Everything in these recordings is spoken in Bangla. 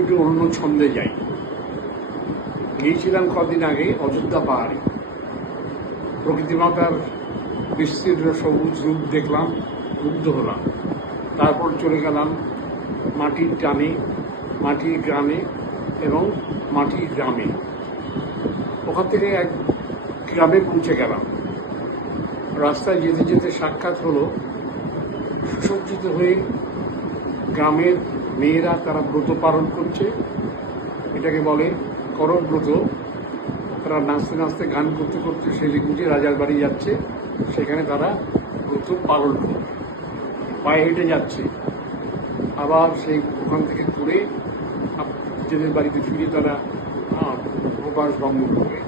একটু অন্য ছন্দে যাই। গিয়েছিলাম কদিন আগে অযোধ্যা পাহাড়ে। প্রকৃতি মাতার বিস্তীর্ণ সবুজ রূপ দেখলাম মুগ্ধ হলাম। তারপর চলে গেলাম মাটির টানে, মাটির গ্রামে এবং মাটির গ্রামে। ওখান থেকে এক গ্রামে পৌঁছে গেলাম। রাস্তায় যেতে যেতে সাক্ষাৎ হলো, সুসজ্জিত হয়ে গ্রামের মেয়েরা তারা ব্রত পালন করছে। এটাকে বলে করম ব্রত। তারা নাচতে নাচতে গান করতে করতে সেজে গুজে রাজার বাড়ি যাচ্ছে। সেখানে তারা ব্রত পালন করবে পায়ে হেঁটে যাচ্ছে। আবার সেই ওখান থেকে ঘুরে নিজেদের বাড়িতে ফিরে তারা প্রবাস ভঙ্গ করবে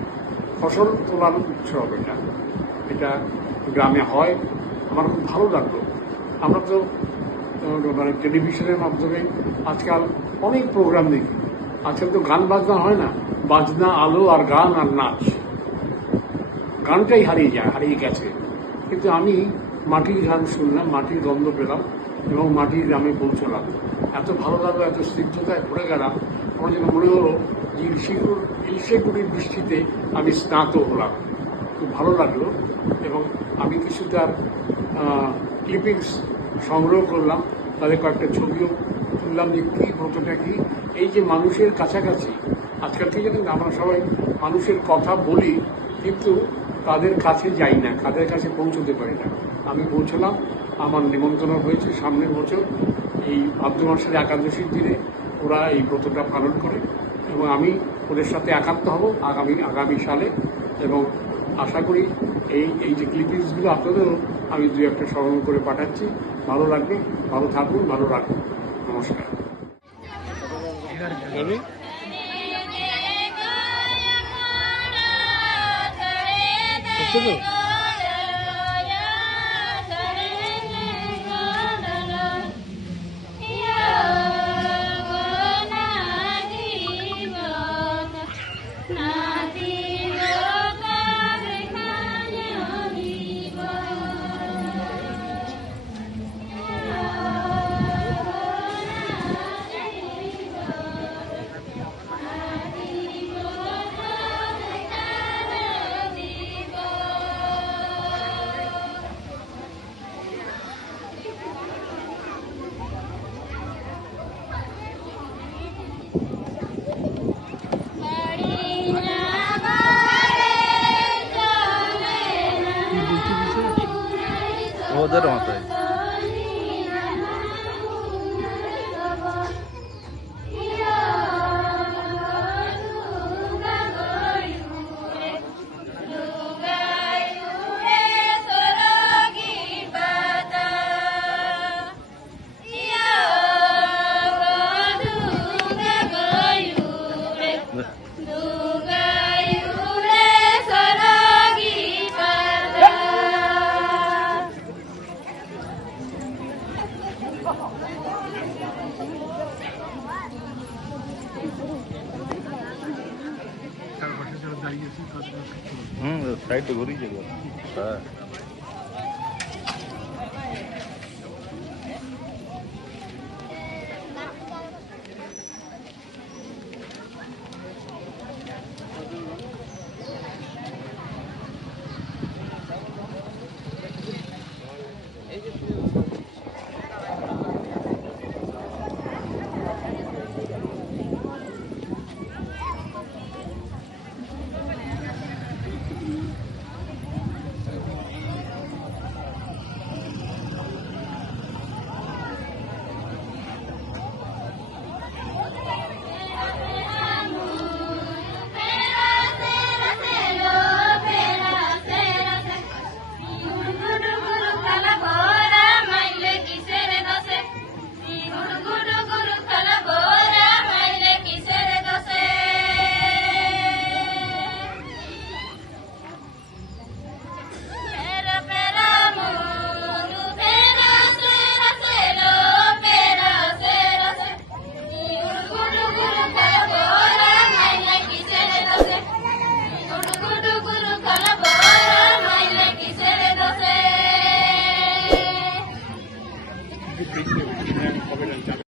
ফসল তোলার উৎসব এটা। এটা গ্রামে হয়। আমার খুব ভালো লাগল। আমরা তো মানে টেলিভিশনের মাধ্যমে আজকাল অনেক প্রোগ্রাম দেখি। আজকাল তো গান বাজনা হয় না, বাজনা, আলো আর গান আর নাচ। গানটাই হারিয়ে যায়, হারিয়ে গেছে। কিন্তু আমি মাটির গান শুনলাম, মাটির গন্ধ পেলাম এবং মাটির গ্রামে পৌঁছলাম। এত ভালো লাগল, এত স্নিগ্ধতায় ভরে গেলাম। আমার যেন মনে হলো যে ইলশিগুড় ইলশেগুড়ির বৃষ্টিতে আমি স্নাত হলাম। খুব ভালো লাগল এবং আমি কিছু তার ক্লিপিংস সংগ্রহ করলাম। তাদের কয়েকটা ছবিও তুললাম যে কী ব্রতটা কি? এই যে মানুষের কাছাকাছি, আজকাল থেকে কিন্তু আমরা সবাই মানুষের কথা বলি, কিন্তু তাদের কাছে যাই না, তাদের কাছে পৌঁছতে পারি না। আমি পৌঁছলাম, আমার নিমন্ত্রণ হয়েছে সামনের বছর, এই ভাদ্র মাসের একাদশীর দিনে ওরা এই ব্রতটা পালন করে এবং আমি ওদের সাথে একাত্ম হব আগামী আগামী সালে এবং আশা করি এই এই যে ক্লিপিংসগুলো আপনাদেরও আমি দু একটা স্মরণ করে পাঠাচ্ছি। ভালো লাগবে ভালো থাকুন ভালো রাখুন। নমস্কার। ওদের हम्म साइड तो गोरी जगह हाँ।